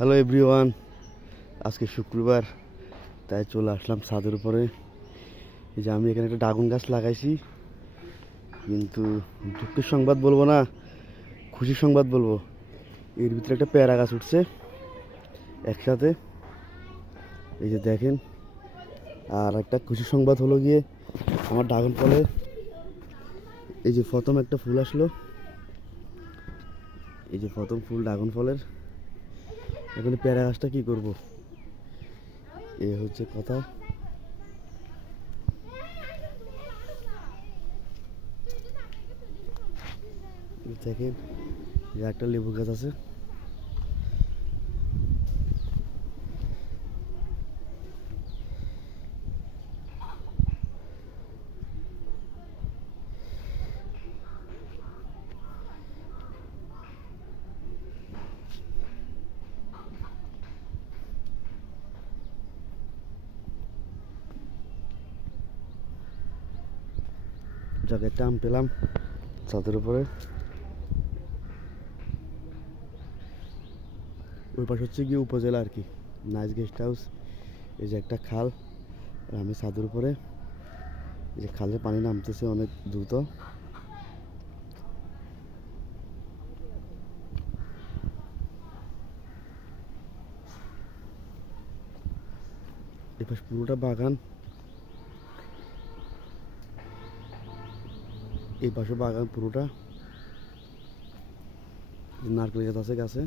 Hello everyone, আজকে শুক্রবার, তাই চলে আসলাম ছাদের উপরে। এই যে আমি এখানে একটা ড্রাগন গাছ লাগাইছি, কিন্তু দুঃখের সংবাদ বলবো না, খুশির সংবাদ বলবো। এর ভিতরে একটা পেয়ারা গাছ উঠছে একসাথে, এই যে দেখেন। আর একটা খুশির সংবাদ হলো গিয়ে আমার ড্রাগন ফলে এই যে প্রথম একটা ফুল আসলো, এই যে প্রথম ফুল ড্রাগন ফলের। এখন পেয়ারা গাছটা কি করব, এ হচ্ছে কথা। দেখেন, একটা লেবু গাছ আছে। জায়গাটা আম পেলাম ছাদের উপরে। ওই পাশে হচ্ছে গিয়ে উপজেলা আর কি, নাইস গেস্ট হাউস। এই যে একটা খাল, আর আমি ছাদের উপরে। এই যে খালে পানি নামতেছে অনেক দ্রুত। এই পাশে পুরোটা বাগান, এই পাশে বাগান পুরোটা। নারকেল গাছ আছে গাছে।